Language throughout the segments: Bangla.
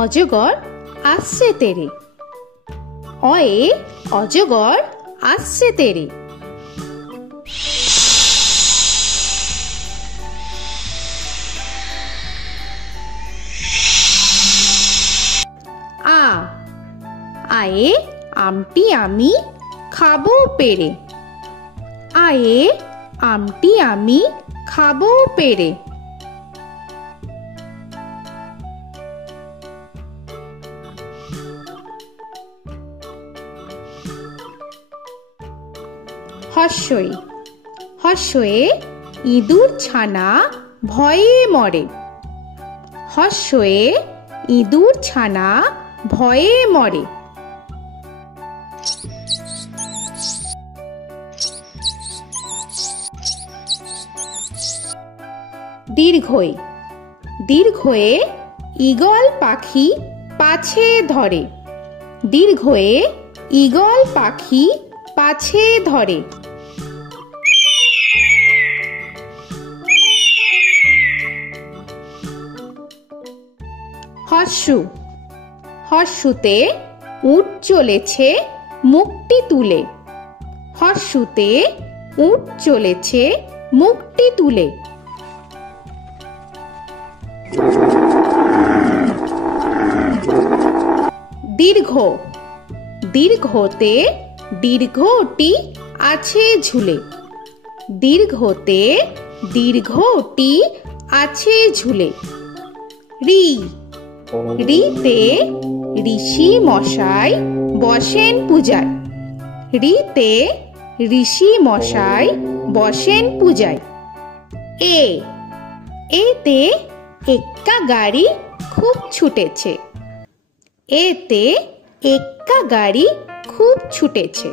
অজগর আসছে তেরে। অয়ে অজগর আসছে তেরে। আ আয়ে আমটি আমি খাবো পেরে। আয়ে আমটি আমি খাবো পেরে। হর্ষই হর্ষয়ে ইঁদুর ছানা ভয়ে মরে। হর্ষয়ে ইঁদুর ছানা ভয়ে মরে। দীর্ঘই দীর্ঘয়ে ঈগল পাখি পাছে ধরে। দীর্ঘয়ে ঈগল পাখি পাছে ধরে। হর্ষু হর্ষুতে উট চলেছে মুখটি তুলে। হর্ষুতে উট চলেছে মুখটি তুলে। দীর্ঘ দীর্ঘতে দীর্ঘটি আছে ঝুলে। দীর্ঘতে দীর্ঘটি আছে ঝুলে। রি রিতে ঋষি মশাই বসেন পূজায়। রিতে ঋষি মশাই বসেন পূজায়। এ এতে এক্কা গাড়ি খুব ছুটেছে। এতে এক্কা গাড়ি খুব ছুটেছে।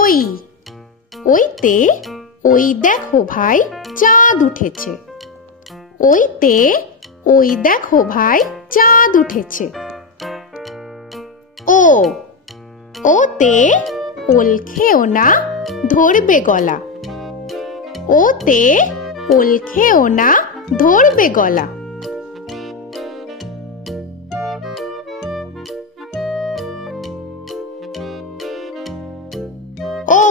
ওই ওইতে ওই দেখো ভাই চাঁদ উঠেছে। ওইতে ওই দেখো ভাই চাঁদ উঠেছে। ও ওতে ওল খেও না ধরবে গলা। ওতে ওল খেও না ধরবে গলা। ও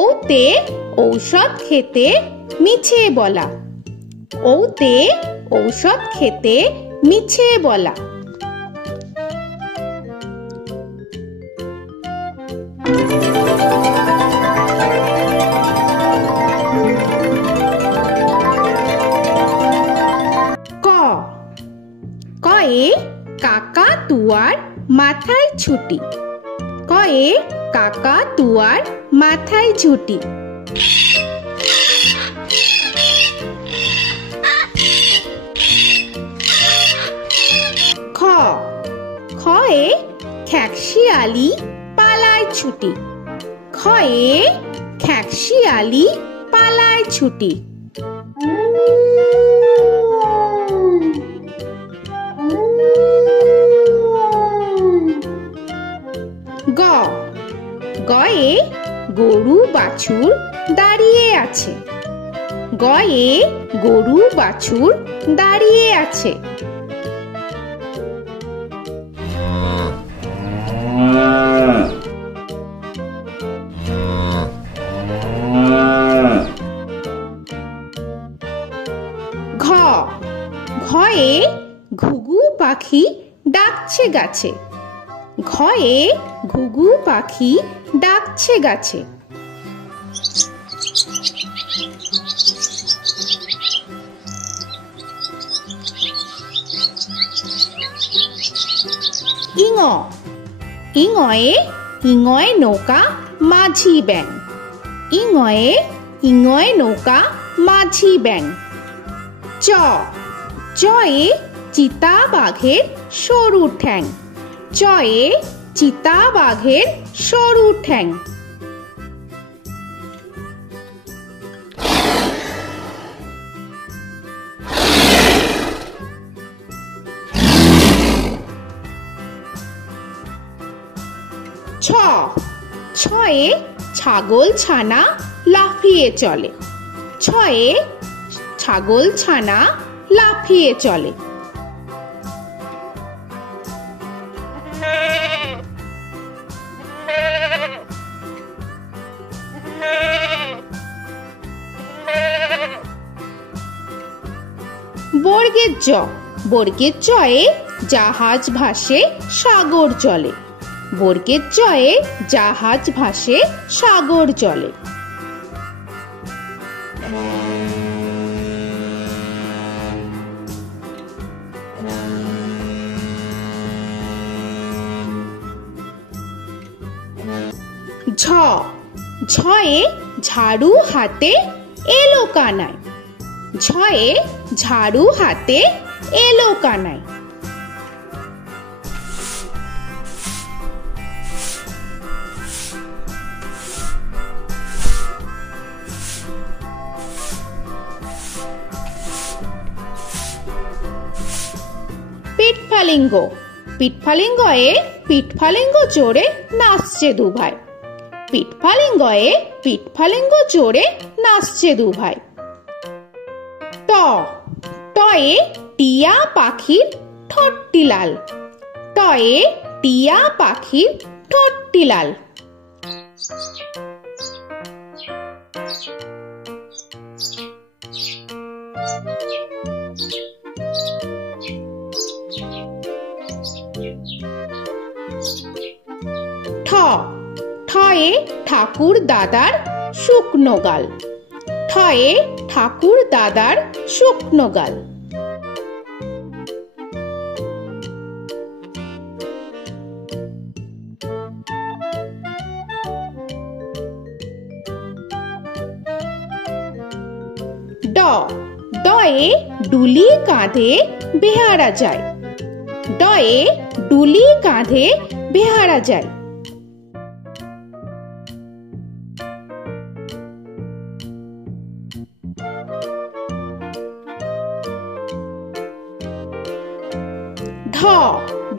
ওতে ঔষধ খেতে মিছে বলা। ওতে ঔষধ খেতে মিছে বলা। ক কয়ে কাকা তুয়ার মাথায় ছুটি। কয়ে কাকা তুয়ার মাথায় ছুটি। খ খয়ে খ্যাকশিয়ালি পালায় ছুটি। খয়ে খ্যাকশিয়ালি পালায় ছুটি। গ গয়ে গরু বাছুর দাঁড়িয়ে আছে। গয়ে গরু বাছুর দাঁড়িয়ে আছে। ঘ ঘয়ে ঘুঘু পাখি ডাকছে গাছে। ঘয়ে ঘুঘু পাখি ডাকছে গাছে। ইঙ ইঙয়ে ইঙয়ে নৌকা মাঝি ব্যাং। ইঙয়ে ইঙয়ে নৌকা মাঝি ব্যাং। চ চয়ে চিতা বাঘের সরু ঠ্যাং। চয়ে চিতা বাঘের সরু ঠ্যাং। ছ ছয়ে ছাগল ছানা লাফিয়ে চলে। ছয়ে ছয়ে ছাগল ছানা লাফিয়ে চলে। বর্গের জ, বর্গের জয়ে জাহাজ ভাসে সাগর চলে। বর্গের জয়ে জাহাজ ভাসে সাগর চলে। ঝ, ঝয়ে ঝাড়ু হাতে এলো কানাই। ঝয়ে ঝাড়ু হাতে এলো কানাই। পিঠফালিঙ্গ, পিঠফালিঙ্গয়ে পিঠফালিঙ্গ চড়ে নাচছে দুভাই। পিঠফালিঙ্গয়ে পিঠফালিঙ্গ চড়ে নাচছে দুভাই। ট, টয়ে টিয়া পাখির ঠোঁটটি লাল। টয়ে টিয়া পাখির ঠোঁটটি লাল। ঠ, ঠয়ে ঠাকুর দাদার শুকনো গাল। ঠয়ে ঠাকুর দাদার শুকনো গাল। ড, ডয়ে ডুলি কাঁধে বেহারা যায়। ডয়ে ডুলি কাঁধে বেহারা যায়। ঢ,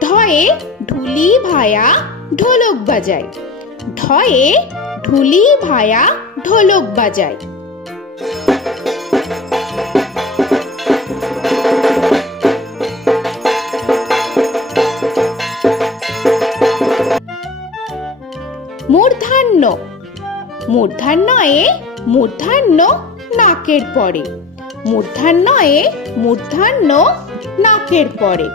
ঢয়ে ঢুলি ভায়া ঢোলক বাজায়। ঢয়ে ঢুলি ভায়া ঢোলক বাজায়। মূর্ধন্য, মূর্ধন্যয়ে মূর্ধন্য নাকের পরে। মূর্ধন্যয়ে মূর্ধন্য নাকের পরে।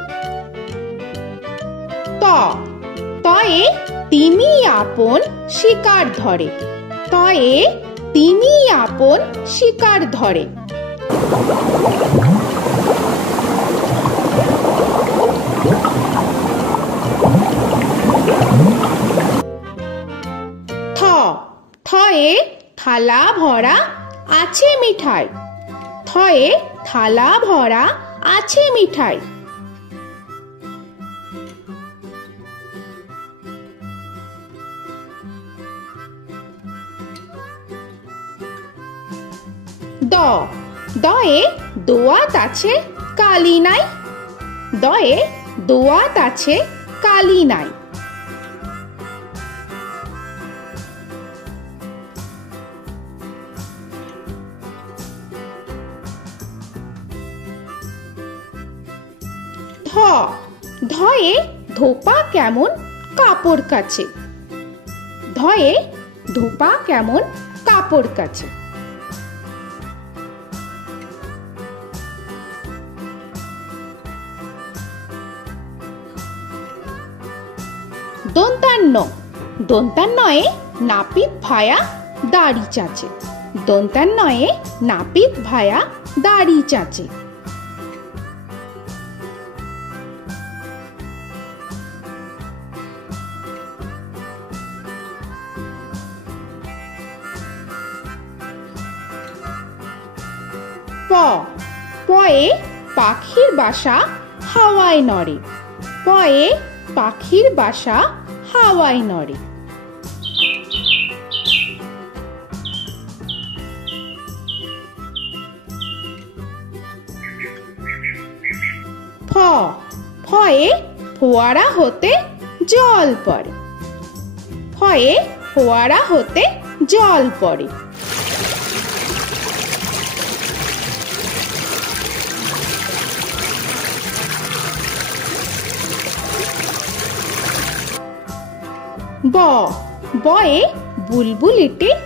ত, তয়ে তিমি আপন শিকার ধরে। তয়ে তিমি আপন শিকার ধরে। থ, থয়ে থালা ভরা আছে মিঠাই। থয়ে থালা ভরা আছে মিঠাই। দ, দয়ে দোয়াত আছে কালি নাই। দয়ে দোয়াত আছে কালি নাই। ধ, ধয়ে ধোপা কেমন কাপড় কাছে। ধয়ে ধোপা কেমন কাপড় কাছে। দন্তান্ন, দন্তান্নয়ে নাপিত ভায়া দাড়ি চাচে। দন্তান্নয়ে নাপিত ভায়া দাড়ি চাচে। প, পয়ে পাখির বাসা হাওয়ায় নড়ে। পয়ে পাখির বাসা হাওয়ায় নড়ে। ফ, ফয়ে ফোয়ারা হতে জল পড়ে। ফয়ে ফোয়ারা হতে জল পড়ে। ব, বয়ে বুলবুলিটির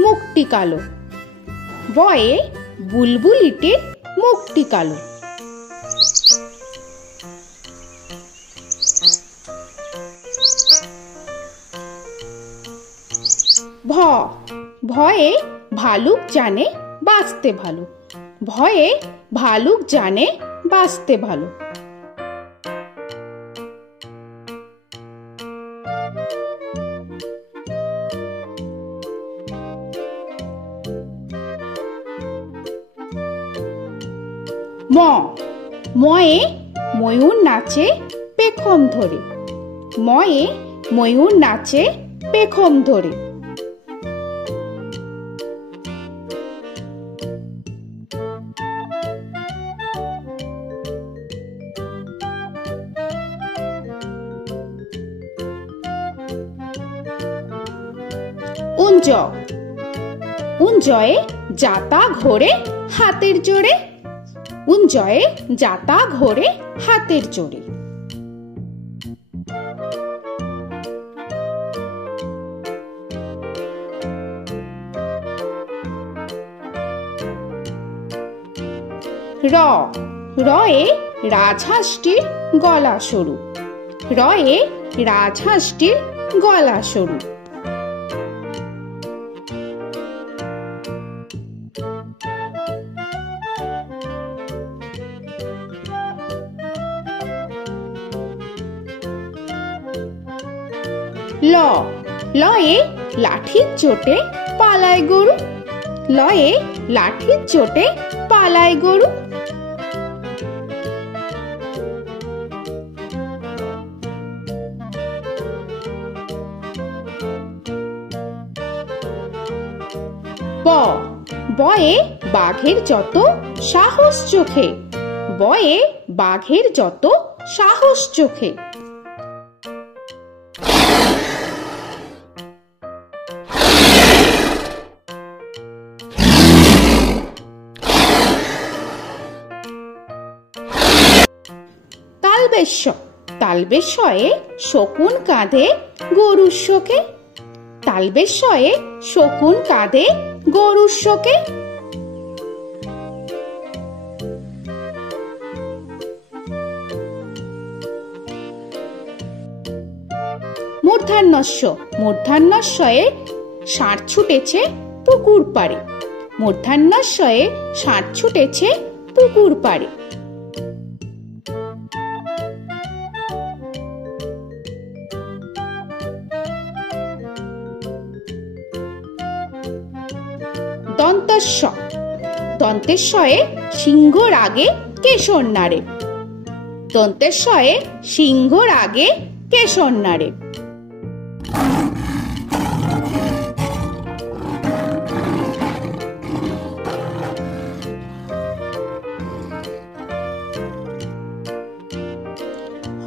মুখটি কালো। বয়ে বুলবুলিটির মুখটি কালো। ভ, ভয়ে ভালুক জানে বাঁচতে ভালো। ভয়ে ভালুক জানে বাঁচতে ভালো। ম, ময়ে ময়ূর নাচে পেখম ধরে। ময়ে ময়ূর নাচে পেখম ধরে। উঞ্জ, উঞ্জয়ে যাতা ঘোরে হাতের জোরে। উঞ্জয়ে যাতা ঘোরে হাতের জোরে। র, রয়ে রাজহাঁসটির গলা সরু। রয়ে রাজহাঁসটির গলা সরু। ল, লয়ে লাঠির চোটে পালায় গরু। লয়ে লাঠির চোটে পালায় গরু। ব, বয়ে বাঘের যত সাহস চোখে। বয়ে বাঘের যত সাহস চোখে। তালবেশ্য, তালবেশ্যয়ে শকুন কাঁধে গরুর শোকে। তালবেশ্যয়ে শকুন কাঁধে গরুর শোকে। মূর্ধন্যস্য, মূর্ধন্যস্বয়ে ষাঁড় ছুটেছে পুকুর পাড়ে। মূর্ধন্যস্বয়ে ষাঁড় ছুটেছে পুকুর পাড়ে। দন্তস্ব, দন্তেশ্বয়ে সিংহর আগে কেশর নাড়ে। দন্তেশ্বয়ে সিংহর আগে কেশর নাড়ে।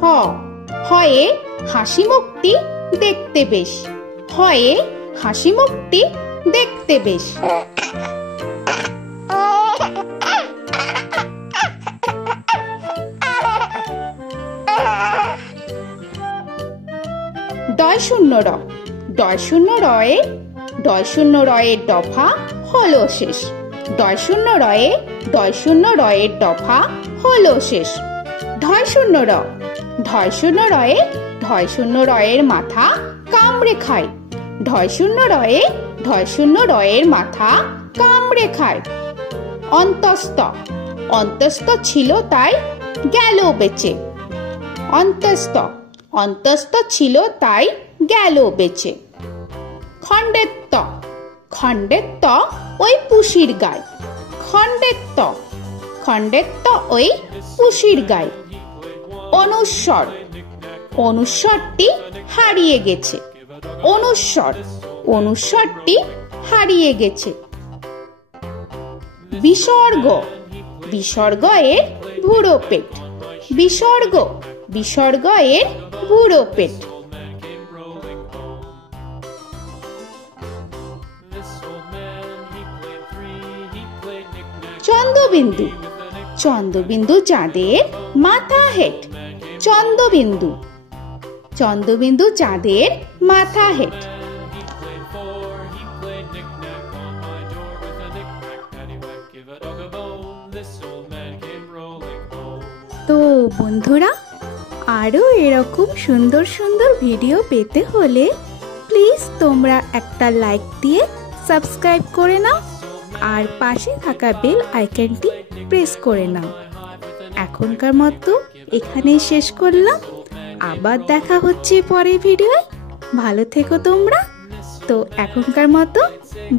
হ, হয়ে হাসি মুখটি দেখতে বেশ। হয়ে হাসি মুখটি দেখতে বেশ। ডয় শূন্য র, ডয় শূন্য রয়ে, ডয় শূন্য রয়ের দফা হলো শেষ। ডয় শূন্য রয়ে, ডয় শূন্য রয়ের দফা হলো শেষ। ঢয় শূন্য র, ঢয় শূন্য রয়ে, ঢয় শূন্য রয়ের মাথা কামড়ে খায়। ঢয় শূন্য রয়ে, ঢয় শূন্য রয়ের মাথা কামড়ে খায়। অন্তস্থ, অন্তস্থ ছিল তাই গেল বেঁচে। অন্তস্থ, অন্তস্থ ছিল তাই গেল বেঁচে। খণ্ডেত্ব, খণ্ডেত্ব ওই পুষির গায়। খণ্ডেত্ব, খণ্ডেত্ব ওই পুষির গায়। অনুস্বর, অনুস্বরটি হারিয়ে গেছে। অনুস্বর, অনুস্বরটি হারিয়ে গেছে। বিসর্গ, বিসর্গ এর বুড়ো পেট। বিসর্গ, বিসর্গ এর বুড়ো পেট। চন্দ্রবিন্দু, চন্দ্রবিন্দু চাঁদের মাথা হেট। চন্দ্রবিন্দু, চন্দ্রবিন্দু চাঁদের মাথা হেট। তো বন্ধুরা, আরও এরকম সুন্দর সুন্দর ভিডিও পেতে হলে প্লিজ তোমরা একটা লাইক দিয়ে সাবস্ক্রাইব করে নাও আর পাশে থাকা বেল আইকনটি প্রেস করে নাও। এখনকার মতো এখানেই শেষ করলাম, আবার দেখা হচ্ছে পরের ভিডিওয়। ভালো থেকো তোমরা। তো এখনকার মতো